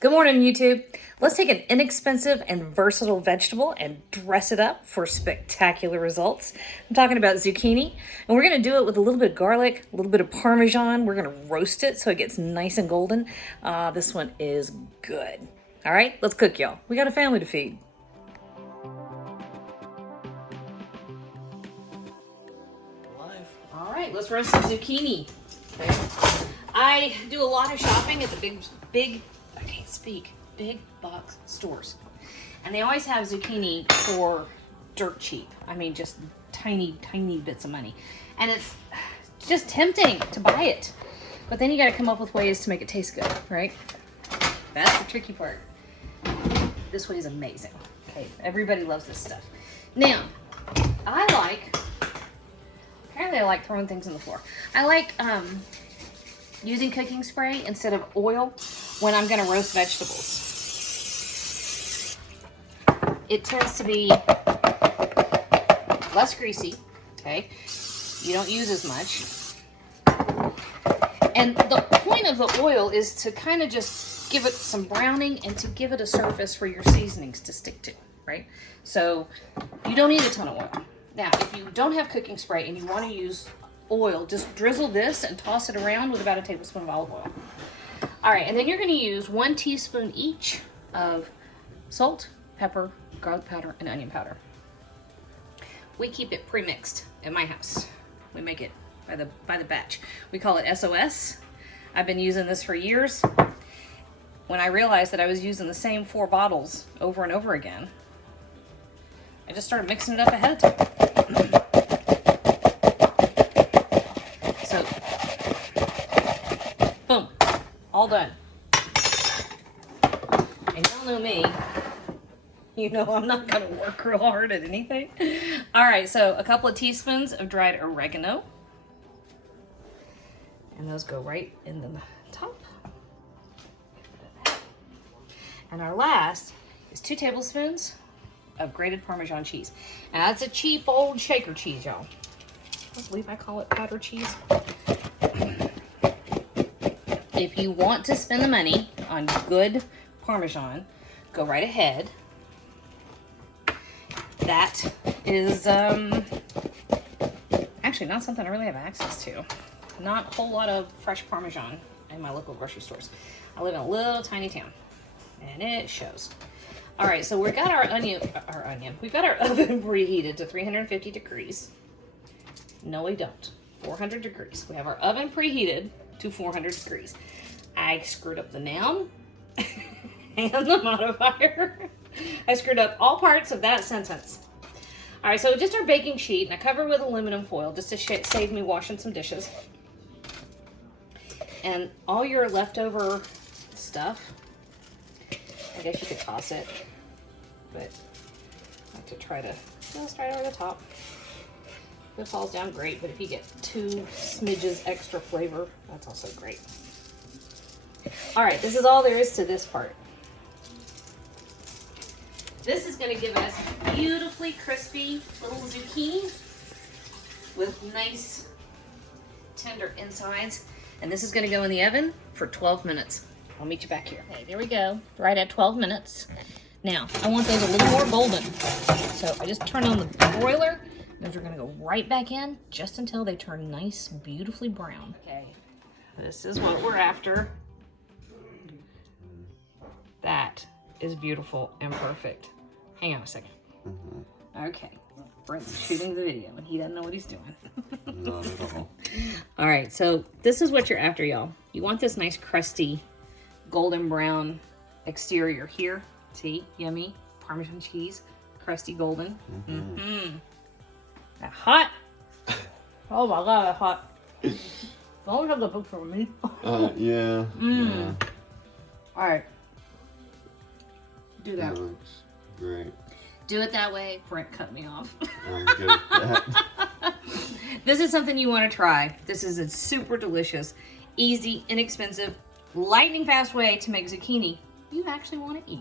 Good morning, YouTube. Let's take an inexpensive and versatile vegetable and dress it up for spectacular results. I'm talking about zucchini, and we're going to do it with a little bit of garlic, a little bit of Parmesan. We're going to roast it so it gets nice and golden. This one is good. All right, let's cook, y'all. We got a family to feed. All right, let's roast some zucchini. Okay. I do a lot of shopping at the big box stores. And they always have zucchini for dirt cheap. I mean, just tiny bits of money. And it's just tempting to buy it. But then you gotta come up with ways to make it taste good, right? That's the tricky part. This way is amazing. Okay, everybody loves this stuff. Now, apparently I like throwing things on the floor. I like using cooking spray instead of oil when I'm gonna roast vegetables. It tends to be less greasy, okay? You don't use as much. And the point of the oil is to kind of just give it some browning and to give it a surface for your seasonings to stick to, right? So you don't need a ton of oil. Now, if you don't have cooking spray and you want to use oil, just drizzle this and toss it around with about a tablespoon of olive oil. All right, and then you're going to use 1 teaspoon each of salt, pepper, garlic powder, and onion powder. We keep it pre-mixed at my house. We make it by the batch. We call it SOS. I've been using this for years. When I realized that I was using the same 4 bottles over and over again, I just started mixing it up ahead of time. So, boom, all done. And y'all know me. You know I'm not gonna work real hard at anything. All right, so a couple of teaspoons of dried oregano. And those go right in the top. And our last is 2 tablespoons of grated Parmesan cheese. Now that's a cheap old shaker cheese, y'all. I believe I call it powder cheese. If you want to spend the money on good Parmesan, go right ahead. That is actually not something I really have access to. Not a whole lot of fresh Parmesan in my local grocery stores. I live in a little tiny town, and it shows. All right, so we've got our onion. We've got our oven preheated to 350 degrees. No, we don't. 400 degrees. We have our oven preheated to 400 degrees. I screwed up the noun and the modifier. I screwed up all parts of that sentence. All right, so just our baking sheet, and I cover it with aluminum foil just to save me washing some dishes. And all your leftover stuff, I guess you could toss it, but I like to try to just right over the top. If it falls down, great, but if you get 2 smidges extra flavor, that's also great. All right, this is all there is to this part. This is going to give us beautifully crispy little zucchini with nice tender insides. And this is going to go in the oven for 12 minutes. I'll meet you back here. Okay, there we go. Right at 12 minutes. Now, I want those a little more golden. So I just turn on the broiler. Those are going to go right back in just until they turn nice, beautifully brown. Okay, this is what we're after. That is beautiful and perfect. Hang on a second. Okay, Brent's shooting the video and he doesn't know what he's doing. Not at all. All right, so this is what you're after, y'all. You want this nice crusty golden brown exterior here. See, yummy Parmesan cheese, crusty golden. That hot. Oh my God, that's hot. Don't have the book for me. Yeah. Yeah. All right. Do that. That looks great. Do it that way. Brent cut me off. I'm good at that. This is something you want to try. This is a super delicious, easy, inexpensive, lightning fast way to make zucchini you actually want to eat.